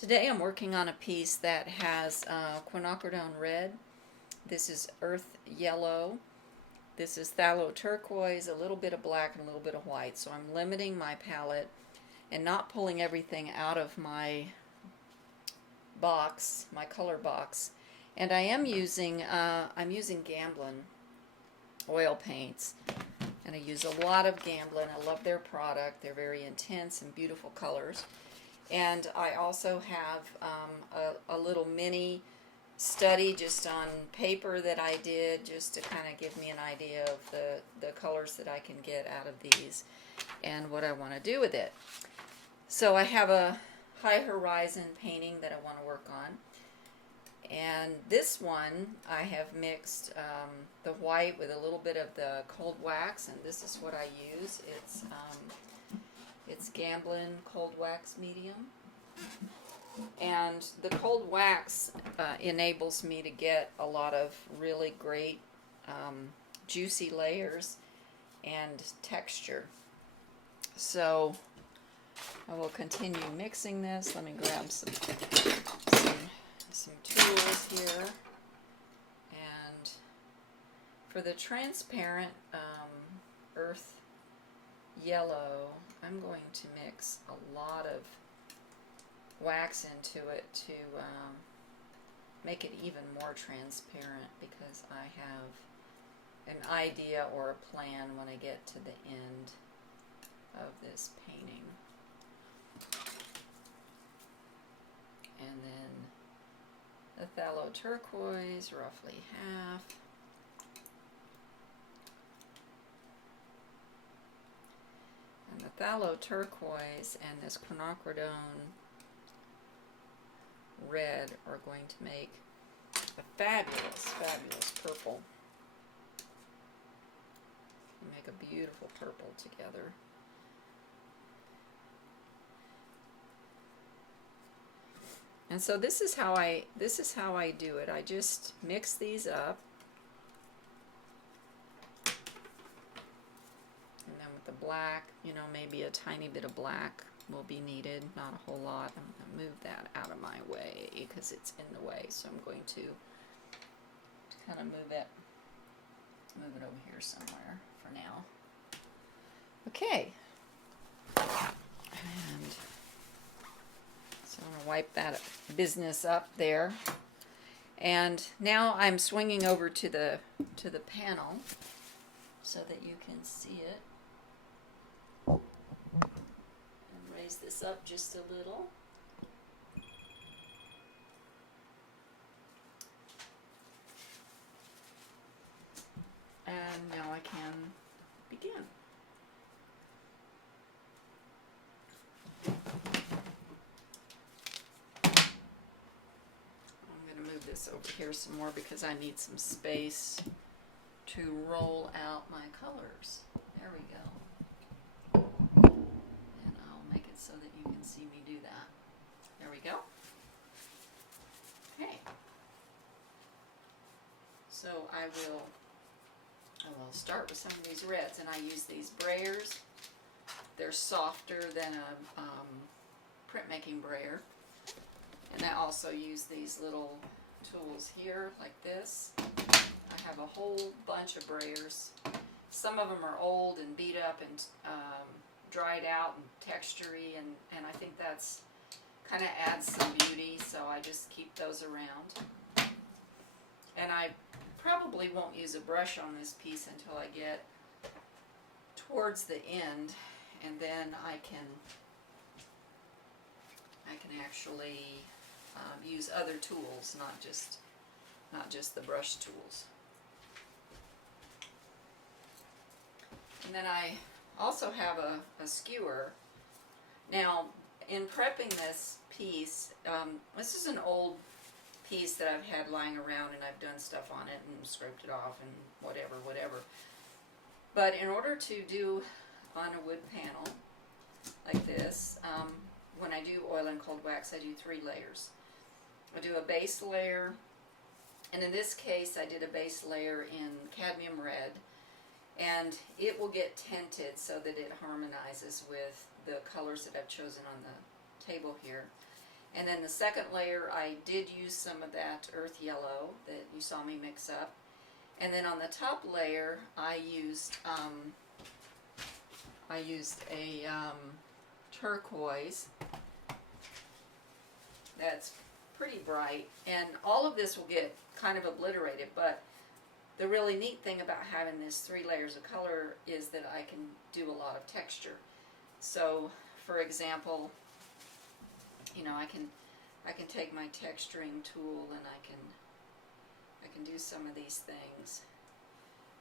Today I'm working on a piece that has quinacridone red. This is earth yellow. This is phthalo turquoise, a little bit of black and a little bit of white. So I'm limiting my palette and not pulling everything out of my box, my color box. And I am using, I'm using Gamblin oil paints. And I use a lot of Gamblin. I love their product. They're very intense and beautiful colors. And I also have a little mini study just on paper that I did just to kind of give me an idea of the colors that I can get out of these and what I want to do with it. So I have a high horizon painting that I want to work on. And this one I have mixed the white with a little bit of the cold wax, and this is what I use. It's Gamblin Cold Wax Medium. And the cold wax enables me to get a lot of really great juicy layers and texture. So I will continue mixing this. Let me grab some tools here. And for the transparent earth yellow, I'm going to mix a lot of wax into it to make it even more transparent, because I have an idea or a plan when I get to the end of this painting. And then the phthalo turquoise, roughly half. And the phthalo turquoise and this quinacridone red are going to make a fabulous purple. Make a beautiful purple together. And so this is how I do it. I just mix these up. And then with the black, maybe a tiny bit of black will be needed, not a whole lot. I'm going to move that out of my way because it's in the way. So I'm going to kind of move it over here somewhere for now. Okay. And so I'm going to wipe that business up there. And now I'm swinging over to the panel so that you can see it. Raise this up just a little. And now I can begin. I'm going to move this over here some more because I need some space to roll out my colors. There we go. So that you can see me do that. There we go. Okay. So I will start with some of these reds, and I use these brayers. They're softer than a printmaking brayer. And I also use these little tools here, like this. I have a whole bunch of brayers. Some of them are old and beat up and dried out and textury, and I think that's kind of adds some beauty, so I just keep those around. And I probably won't use a brush on this piece until I get towards the end, and then I can actually use other tools, not just the brush tools. And then I also have a skewer. Now, in prepping this piece, this is an old piece that I've had lying around, and I've done stuff on it and scraped it off and whatever. But in order to do on a wood panel like this, when I do oil and cold wax, I do 3 layers. I do a base layer, and in this case I did a base layer in cadmium red, and it will get tinted so that it harmonizes with the colors that I've chosen on the table here. And then the second layer, I did use some of that earth yellow that you saw me mix up. And then on the top layer, I used a turquoise that's pretty bright. And all of this will get kind of obliterated, but the really neat thing about having this 3 layers of color is that I can do a lot of texture. So, for example, you know, I can take my texturing tool and I can do some of these things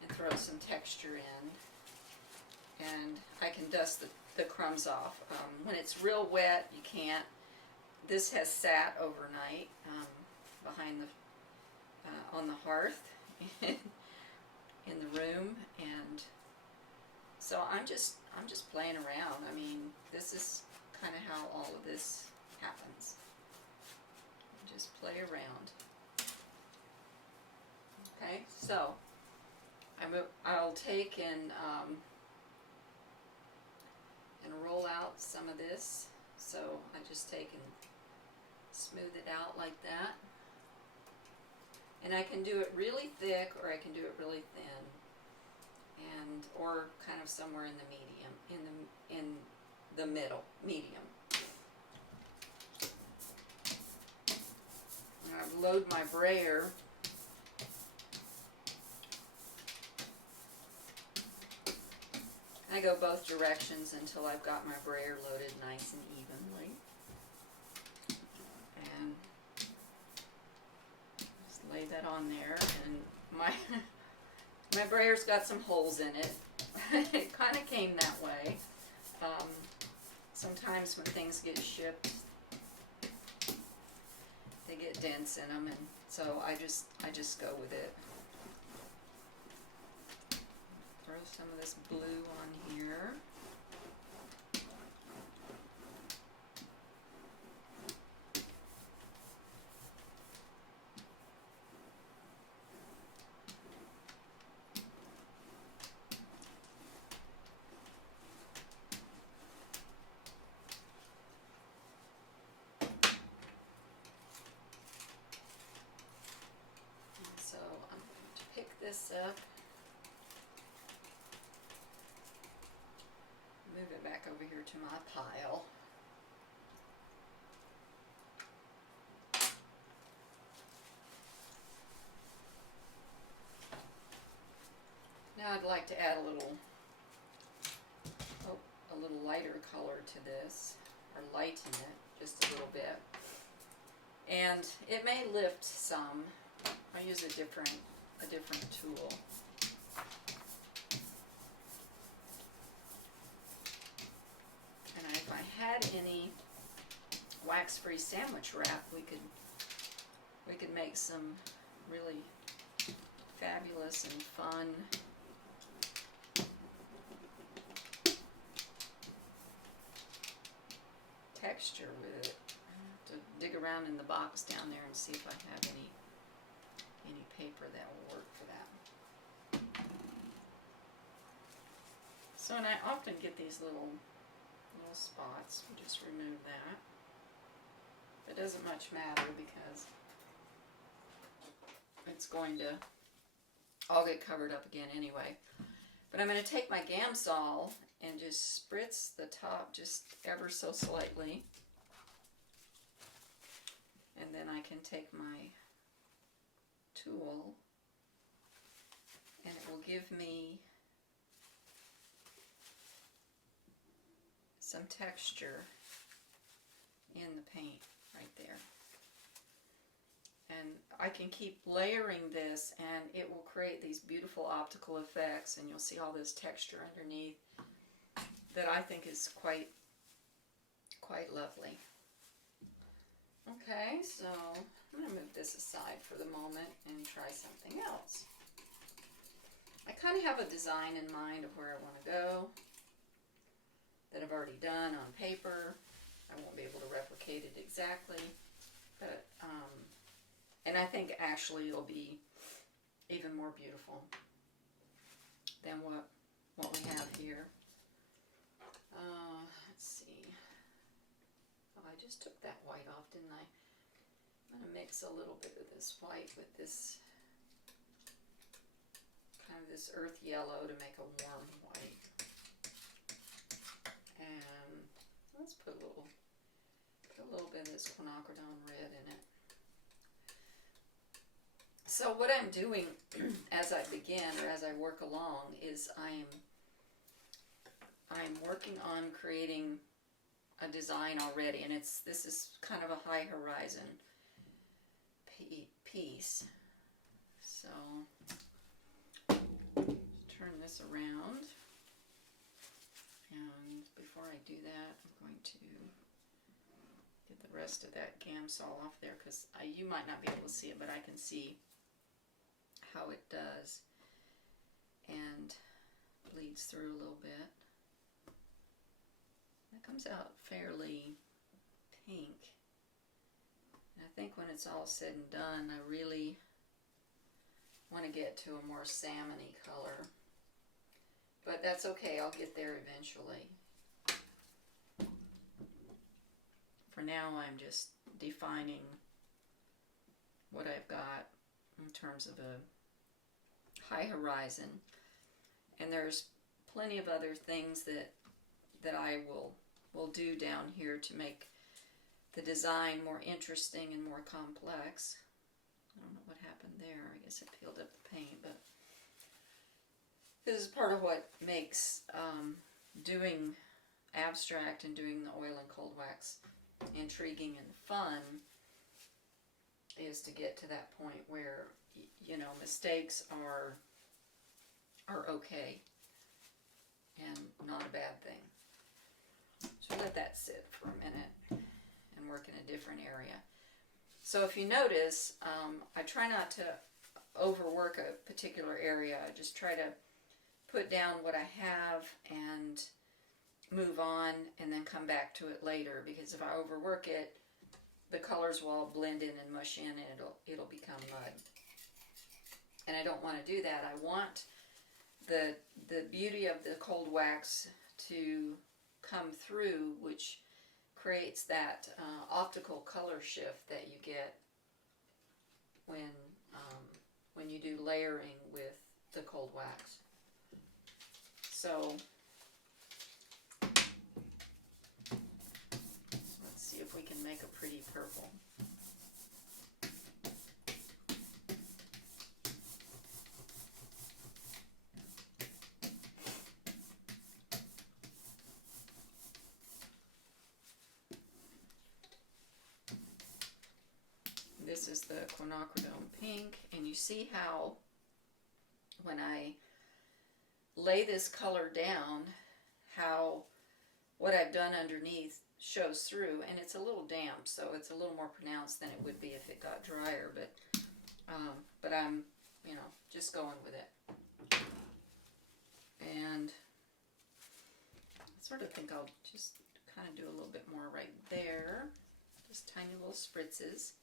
and throw some texture in, and I can dust the crumbs off. When it's real wet, you can't. This has sat overnight behind the on the hearth in the room, and so I'm just playing around. I mean, this is kind of how all of this happens. Just play around. Okay, so I'll take and roll out some of this. So I just take and smooth it out like that. And I can do it really thick, or I can do it really thin, and or kind of somewhere in the medium, in the middle, medium. And I load my brayer. I go both directions until I've got my brayer loaded nice and evenly. And just lay that on there, and my brayer's got some holes in it. It kind of came that way. Sometimes when things get shipped, they get dents in them, and so I just go with it. Throw some of this blue on here. And so I'm going to pick this up. Move it back over here to my pile. Now I'd like to add a little lighter color to this, or lighten it just a little bit. And it may lift some. I use a different tool. And if I had any wax-free sandwich wrap, we could make some really fabulous and fun texture with it. I have to dig around in the box down there and see if I have any paper that will work for that. So, and I often get these little spots. We just remove that. It doesn't much matter because it's going to all get covered up again anyway. But I'm going to take my Gamsol and just spritz the top just ever so slightly. And then I can take my tool and it will give me some texture in the paint right there. And I can keep layering this and it will create these beautiful optical effects, and you'll see all this texture underneath that I think is quite lovely. Okay, so I'm going to move this aside for the moment and try something else. I kind of have a design in mind of where I want to go that I've already done on paper. I won't be able to replicate it exactly, but and I think actually it'll be even more beautiful than what we have here. Let's see. I just took that white off, didn't I? I'm going to mix a little bit of this white with this kind of this earth yellow to make a warm white. And let's put a little bit of this quinacridone red in it. So what I'm doing as I begin, or as I work along, is I'm working on creating a design already, and this is kind of a high horizon piece. So turn this around, and before I do that, I'm going to get the rest of that Gamsol off there, because you might not be able to see it, but I can see how it does, and bleeds through a little bit. It comes out fairly pink. And I think when it's all said and done, I really want to get to a more salmon-y color. But that's okay, I'll get there eventually. For now, I'm just defining what I've got in terms of a high horizon. And there's plenty of other things that I will do down here to make the design more interesting and more complex. I don't know what happened there. I guess it peeled up the paint, but this is part of what makes doing abstract and doing the oil and cold wax intriguing and fun, is to get to that point where, you know, mistakes are okay and not a bad thing. So let that sit for a minute and work in a different area. So if you notice, I try not to overwork a particular area. I just try to put down what I have and move on, and then come back to it later, because if I overwork it, the colors will all blend in and mush in, and it'll become mud. And I don't want to do that. I want the beauty of the cold wax to come through, which creates that optical color shift that you get when you do layering with the cold wax. So let's see if we can make a pretty purple. This is the quinacridone pink, and you see how when I lay this color down, how what I've done underneath shows through, and it's a little damp, so it's a little more pronounced than it would be if it got drier, but I'm, you know, just going with it. And I sort of think I'll just kind of do a little bit more right there, just tiny little spritzes.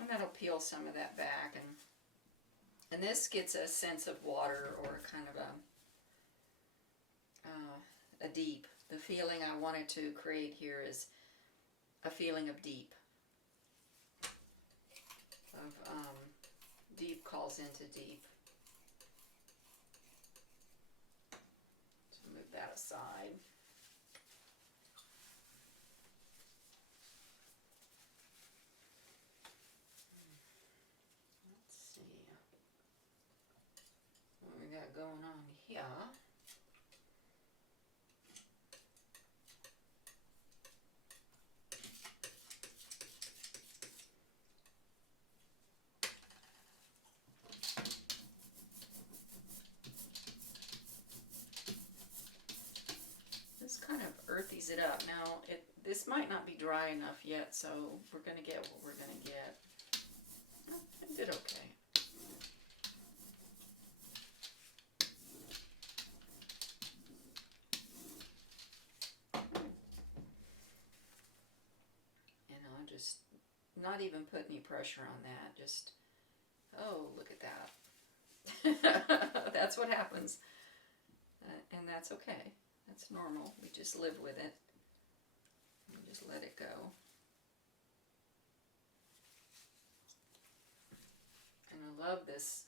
And that'll peel some of that back, and this gets a sense of water, or kind of a deep. The feeling I wanted to create here is a feeling of deep. Deep calls into deep. So move that aside. Got going on here. This kind of earthies it up. Now, this might not be dry enough yet, so we're going to get what we're going to get. Oh, it did okay. Just not even put any pressure on that. Just, oh, look at that. That's what happens. And that's okay. That's normal. We just live with it. We just let it go. And I love this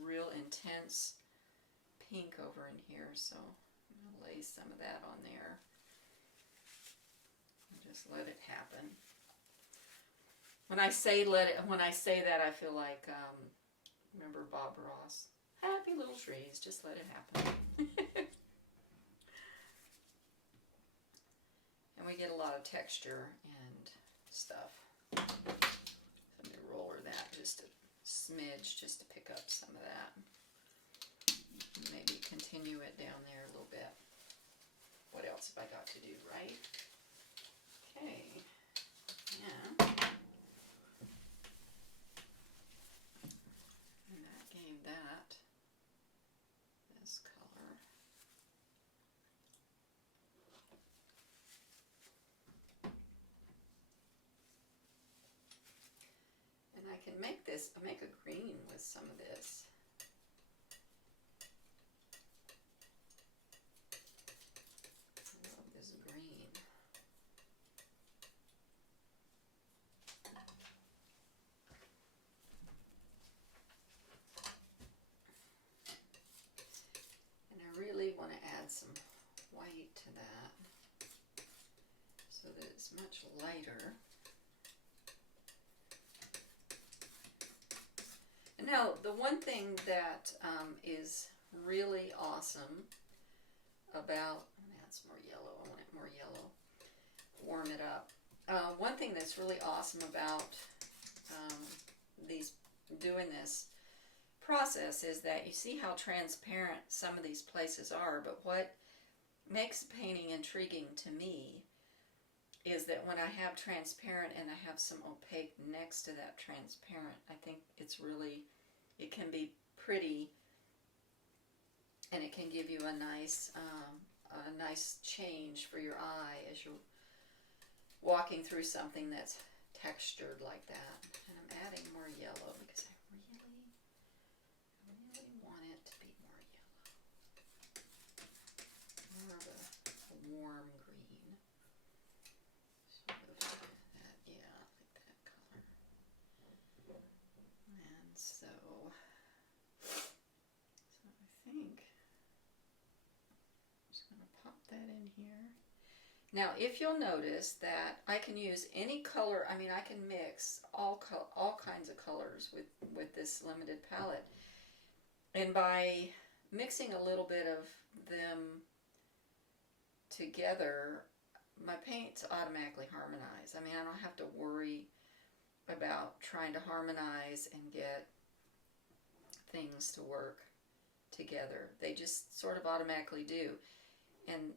real intense pink over in here, so I'm going to lay some of that on there. And just let it happen. When I say that, I feel like, remember Bob Ross? Happy little trees, just let it happen. And we get a lot of texture and stuff. So I'm going to roller that just a smidge, just to pick up some of that. Maybe continue it down there a little bit. What else have I got to do, right? Okay. Yeah. And that gave that this color. And I can make a green with some of this. I love this green. And I really want to add some white to that so that it's much lighter. And now, the one thing that is really awesome about, I'm going to add some more yellow, I want it more yellow, warm it up. One thing that's really awesome about doing this process is that you see how transparent some of these places are, but what makes painting intriguing to me is that when I have transparent and I have some opaque next to that transparent, I think it can be pretty, and it can give you a nice change for your eye as you're walking through something that's textured like that. And I'm adding more yellow because I really want it to be more yellow. More of a warm green. Sort of that, yeah, like that color. And so I think I'm just going to pop that in here. Now, if you'll notice that I can use any color, I mean, I can mix all kinds of colors with this limited palette. And by mixing a little bit of them together, my paints automatically harmonize. I mean, I don't have to worry about trying to harmonize and get things to work together. They just sort of automatically do. And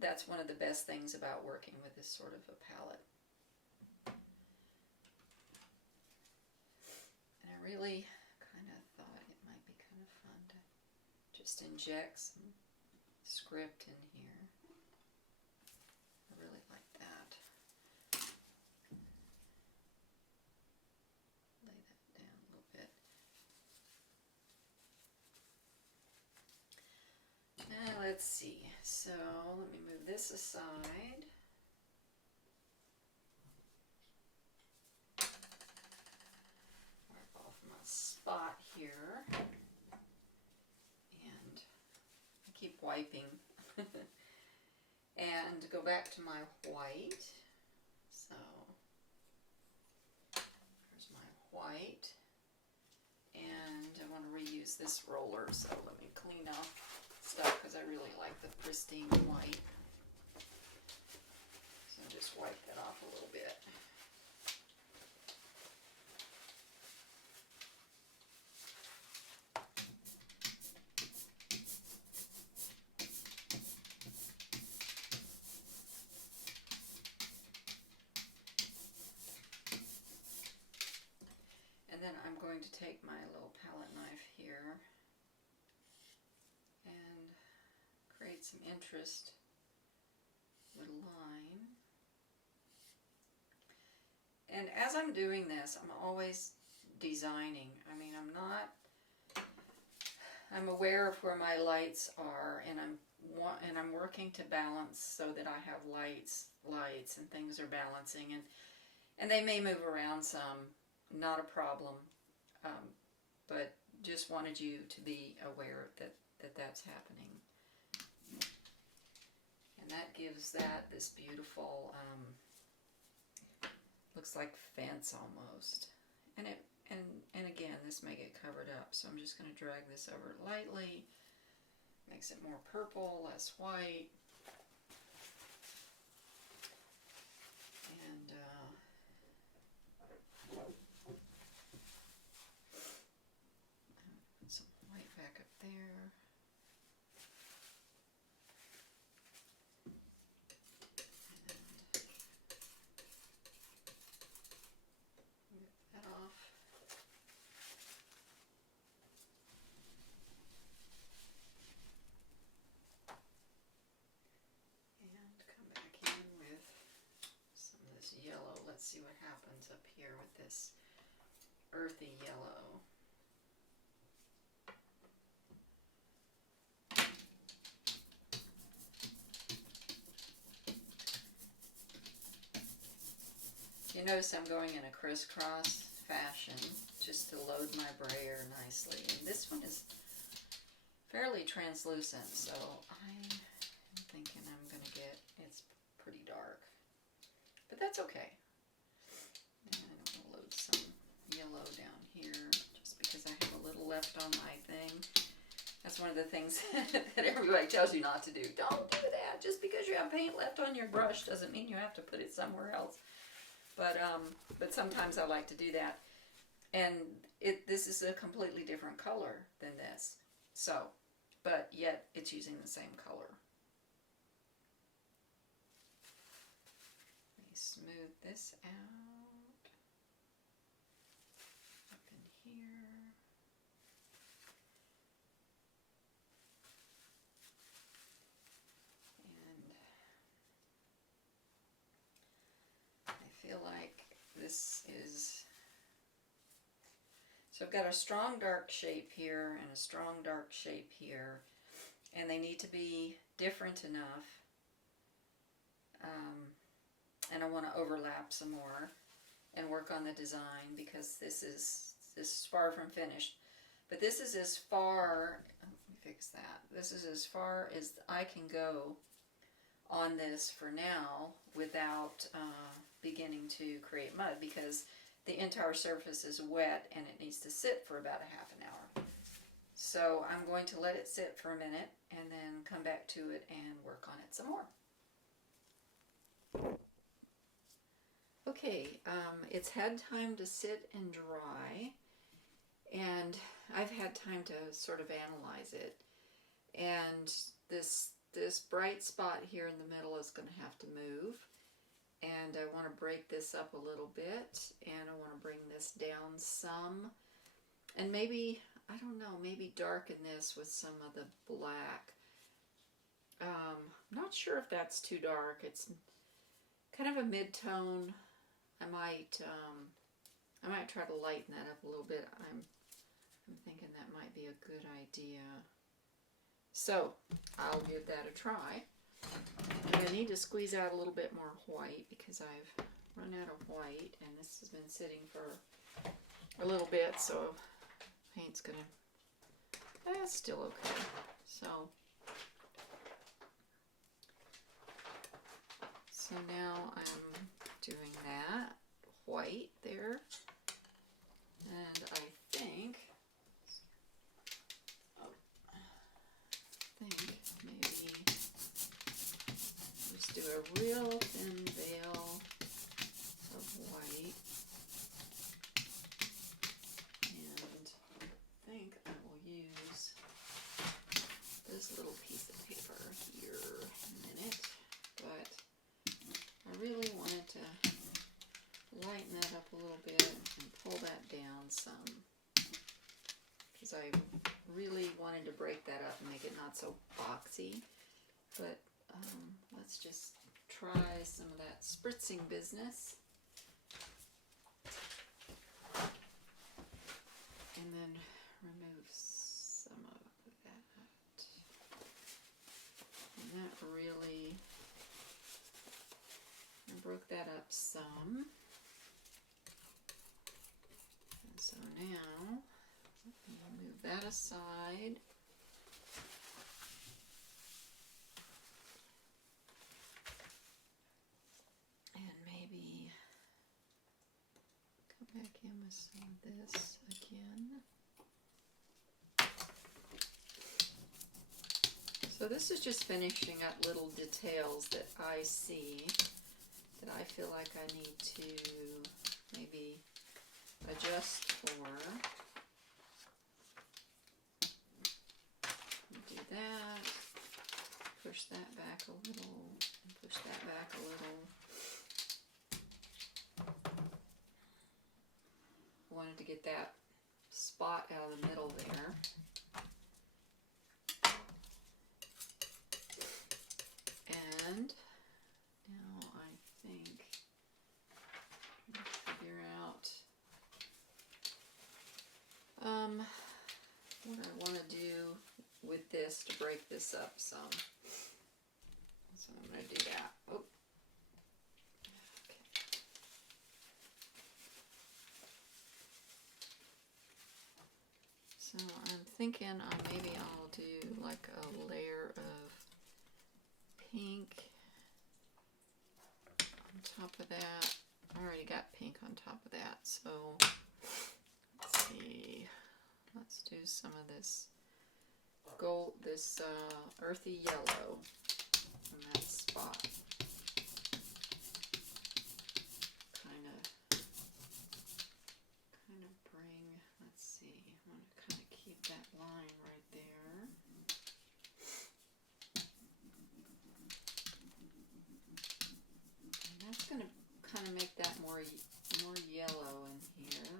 that's one of the best things about working with this sort of a palette. And I really kind of thought it might be kind of fun to just inject some script in here. I really like that. Lay that down a little bit. Now let's see. So let me move this aside. Wipe off my spot here. And I keep wiping. And go back to my white. So here's my white. And I want to reuse this roller, so let me clean off stuff because I really like the pristine white. So just wipe that off a little bit. And then I'm going to take my little palette knife here and create some interest with line. And as I'm doing this, I'm always designing. I mean, I'm aware of where my lights are, and I'm working to balance so that I have lights, and things are balancing, and they may move around some, not a problem, but just wanted you to be aware that that's happening. And that gives that this beautiful, looks like fence almost. And again, this may get covered up, so I'm just going to drag this over lightly. Makes it more purple, less white. And put some white back up there. Get that off. And come back in with some of this yellow. Let's see what happens up here with this earthy yellow. You notice I'm going in a crisscross fashion just to load my brayer nicely. And this one is fairly translucent, so I'm thinking I'm going to get, it's pretty dark. But that's okay. And I'm going to load some yellow down here just because I have a little left on my thing. That's one of the things that everybody tells you not to do. Don't do that. Just because you have paint left on your brush doesn't mean you have to put it somewhere else. But sometimes I like to do that. And this is a completely different color than this. So, but yet it's using the same color. Let me smooth this out. Up in here. And I feel like this is, so I've got a strong dark shape here and a strong dark shape here, and they need to be different enough, and I want to overlap some more and work on the design because this is far from finished. But this is as far, let me fix that, this is as far as I can go on this for now without beginning to create mud, because the entire surface is wet and it needs to sit for about a half an hour. So I'm going to let it sit for a minute and then come back to it and work on it some more. Okay, it's had time to sit and dry, and I've had time to sort of analyze it. And this bright spot here in the middle is going to have to move. And I want to break this up a little bit, and I want to bring this down some. And maybe, I don't know, maybe darken this with some of the black. I'm not sure if that's too dark. It's kind of a mid-tone. I might try to lighten that up a little bit. I'm thinking that might be a good idea. So I'll give that a try. And I need to squeeze out a little bit more white because I've run out of white, and this has been sitting for a little bit, so paint's gonna, that's still okay. So now I'm doing that white there, and I think maybe just do a real thin veil of white, and I think I will use this little piece of paper here in a minute, but I really wanted to lighten that up a little bit and pull that down some, because I really wanted to break that up and make it not so boxy. But let's just try some of that spritzing business, and then remove some of really, I broke that up some. And so now, I'll move that aside. And maybe come back in with some of this again. So this is just finishing up little details that I see that I feel like I need to maybe adjust for. Do that, push that back a little, and push that back a little. Wanted to get that spot out of the middle there. And now I think I'm trying to figure out what I want to do with this to break this up some. So I'm going to do that. Oh. Okay. So I'm thinking maybe I'll do like a layer of pink on top of that. I already got pink on top of that, so let's see. Let's do some of this gold, this earthy yellow in that spot. Kind of bring. Let's see. I want to kind of keep that line right there. And that's going to kind of make that more yellow in here.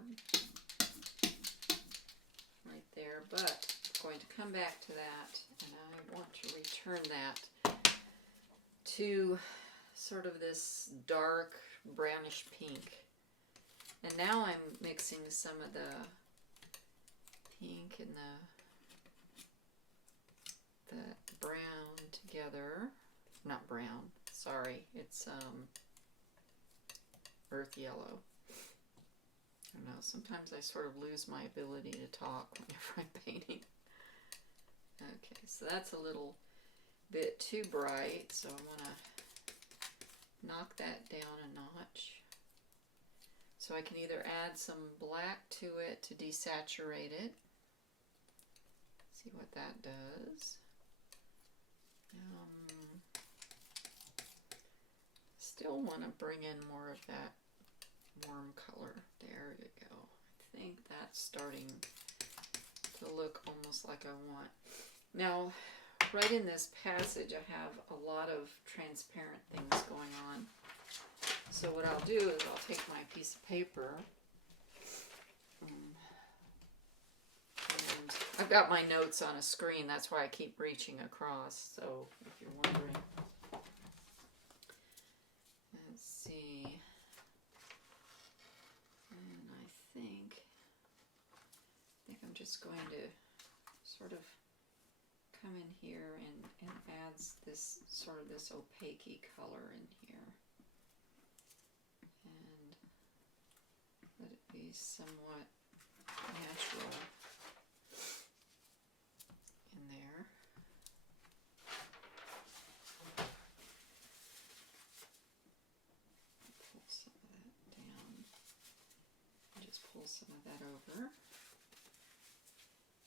Right there, but I'm going to come back to that, and I want to return that to sort of this dark brownish pink. And now I'm mixing some of the pink and the brown together. Not brown, sorry, it's earth yellow. I don't know, sometimes I sort of lose my ability to talk whenever I'm painting. Okay, so that's a little bit too bright, so I want to knock that down a notch. So I can either add some black to it to desaturate it. See what that does. Still want to bring in more of that warm color. There you go. I think that's starting to look almost like I want. Now, right in this passage, I have a lot of transparent things going on. So what I'll do is I'll take my piece of paper, and I've got my notes on a screen, that's why I keep reaching across, so if you're wondering. Let's see. And I think I'm just going to sort of come in here and add this sort of this opaque color in here. And let it be somewhat natural in there. Pull some of that down. And just pull some of that over.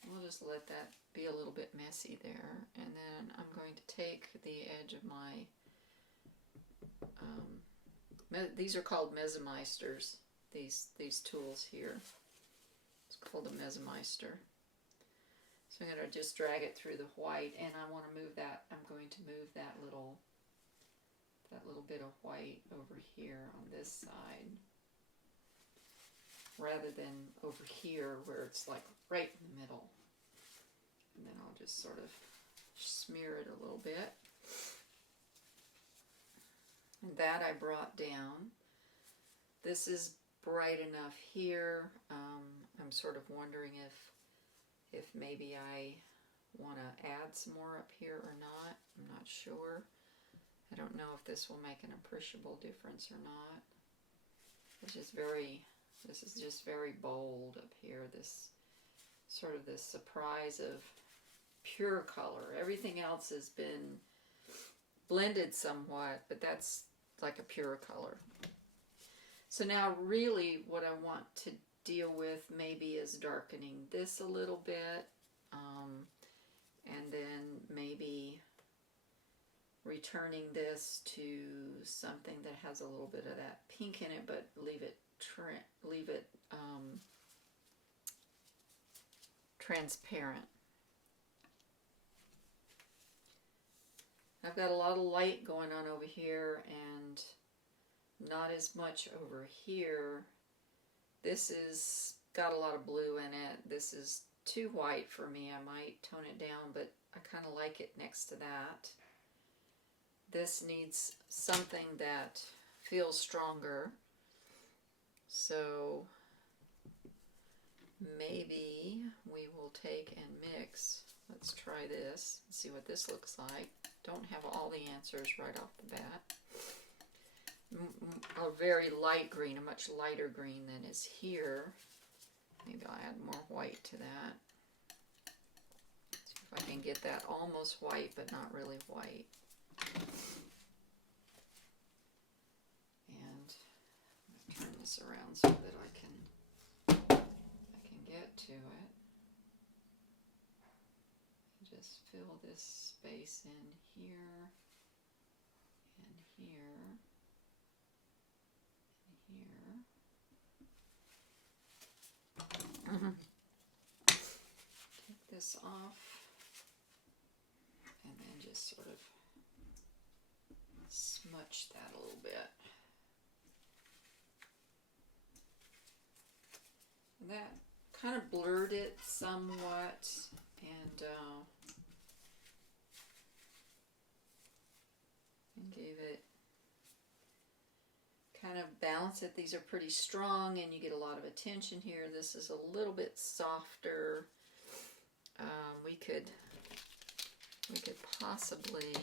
We'll just let that be a little bit messy there, and then I'm going to take the edge of my, these are called Mezzemeisters, these tools here. It's called a Mezzemeister. So I'm going to just drag it through the white, and I want to move that, I'm going to move that little bit of white over here on this side, rather than over here where it's like right in the middle. And then I'll just sort of smear it a little bit. And that I brought down. This is bright enough here. I'm sort of wondering if maybe I want to add some more up here or not. I'm not sure. I don't know if this will make an appreciable difference or not. This is just very bold up here. This sort of this surprise of pure color. Everything else has been blended somewhat, but that's like a pure color. So now really what I want to deal with maybe is darkening this a little bit, and then maybe returning this to something that has a little bit of that pink in it, but leave it transparent. I've got a lot of light going on over here and not as much over here. This is got a lot of blue in it. This is too white for me. I might tone it down, but I kind of like it next to that. This needs something that feels stronger. So maybe we will take and mix. Let's try this and see what this looks like. Don't have all the answers right off the bat. A very light green, a much lighter green than is here. Maybe I'll add more white to that. See if I can get that almost white, but not really white. And I'm going to turn this around so that I can get to it. Just fill this space in here, and here, and here. Take this off, and then just sort of smudge that a little bit. And that kind of blurred it somewhat, and gave it, kind of balance it. These are pretty strong and you get a lot of attention here. This is a little bit softer. We could possibly,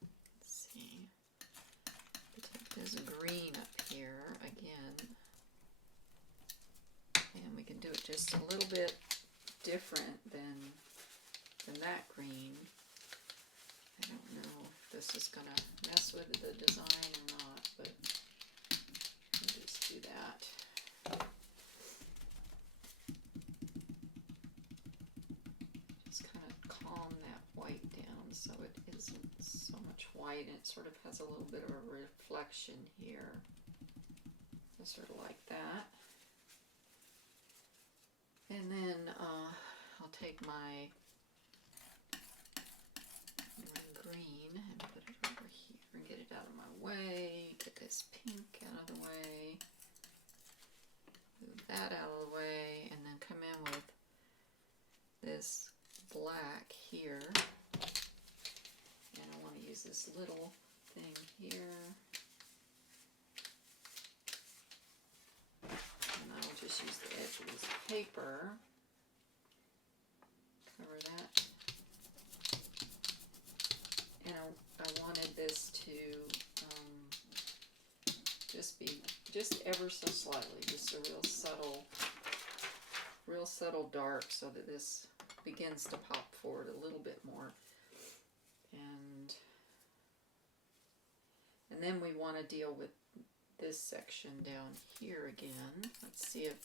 let's see, take this green up here again, and we can do it just a little bit different than that green. I don't know if this is going to mess with the design or not, but I'll just do that. Just kind of calm that white down so it isn't so much white, and it sort of has a little bit of a reflection here. Just sort of like that. And then I'll take my green and put it over here and get it out of my way. Get this pink out of the way. Move that out of the way, and then come in with this black here. And I want to use this little thing here. And I'll just use the edge of this paper. Cover that. And I wanted this to just ever so slightly, just a real subtle dark, so that this begins to pop forward a little bit more. And then we want to deal with this section down here again. Let's see if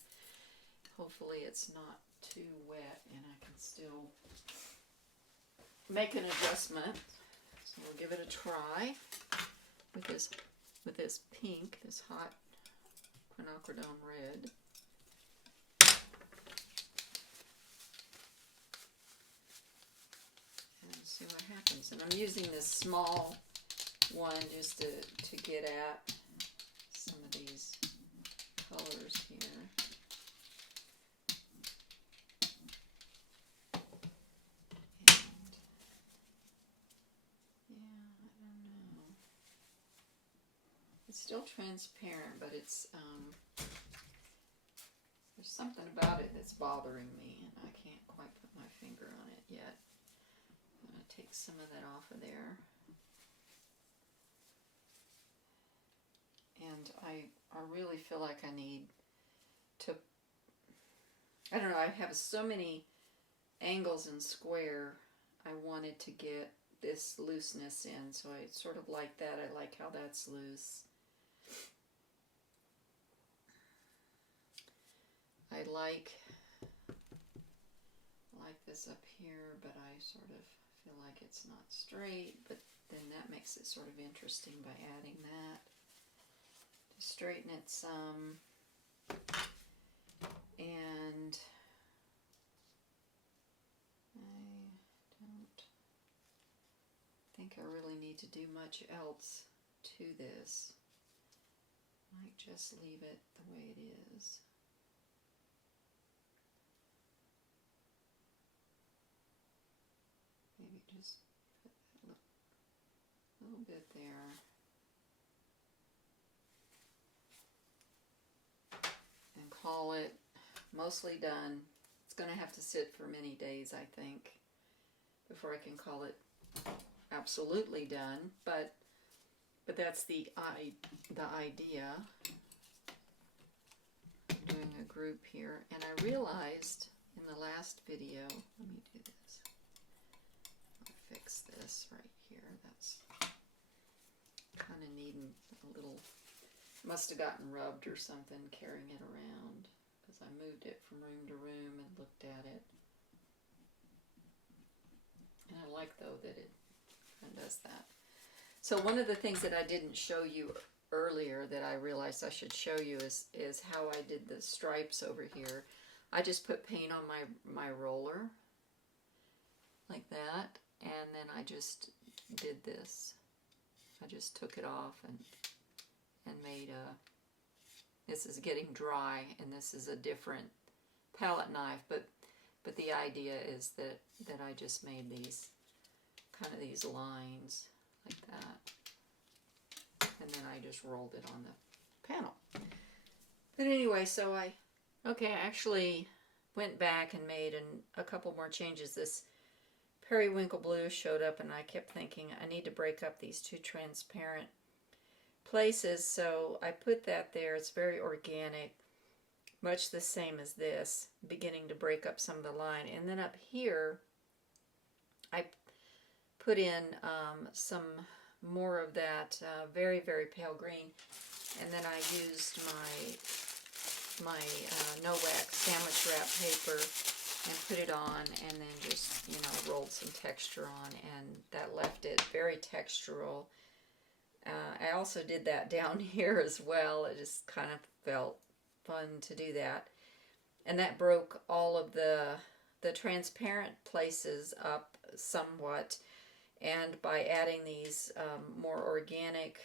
hopefully it's not too wet and I can still make an adjustment. So we'll give it a try with this pink, this hot quinacridone red. And see what happens. And I'm using this small one just to get at some of these colors here. Still transparent, but it's there's something about it that's bothering me, and I can't quite put my finger on it yet. I'm going to take some of that off of there. I really feel like I need to, I don't know, I have so many angles and square. I wanted to get this looseness in, so I sort of like that. I like how that's loose. I like this up here, but I sort of feel like it's not straight, but then that makes it sort of interesting by adding that to straighten it some. And I don't think I really need to do much else to this. I might just leave it the way it is. Maybe just put that little bit there. And call it mostly done. It's going to have to sit for many days, I think, before I can call it absolutely done. But that's the idea. I'm doing a group here, and I realized in the last video. Let me do this. Fix this right here. That's kind of needing a little, must have gotten rubbed or something carrying it around, because I moved it from room to room and looked at it. And I like, though, that it kind of does that. So one of the things that I didn't show you earlier that I realized I should show you is how I did the stripes over here. I just put paint on my roller like that. And then I just did this. I just took it off and made a, this is getting dry, and this is a different palette knife, but the idea is that I just made these, kind of these lines like that. And then I just rolled it on the panel. But anyway, so I actually went back and made a couple more changes. This Periwinkle Blue showed up, and I kept thinking I need to break up these two transparent places, so I put that there. It's very organic, much the same as this, beginning to break up some of the line. And then up here I put in some more of that very, very pale green, and then I used my No Wax sandwich wrap paper and put it on, and then just, you know, rolled some texture on, and that left it very textural. I also did that down here as well. It just kind of felt fun to do that. And that broke all of the transparent places up somewhat. And by adding these more organic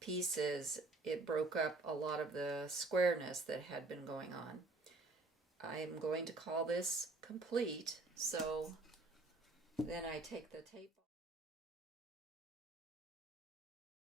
pieces, it broke up a lot of the squareness that had been going on. I am going to call this complete, so then I take the tape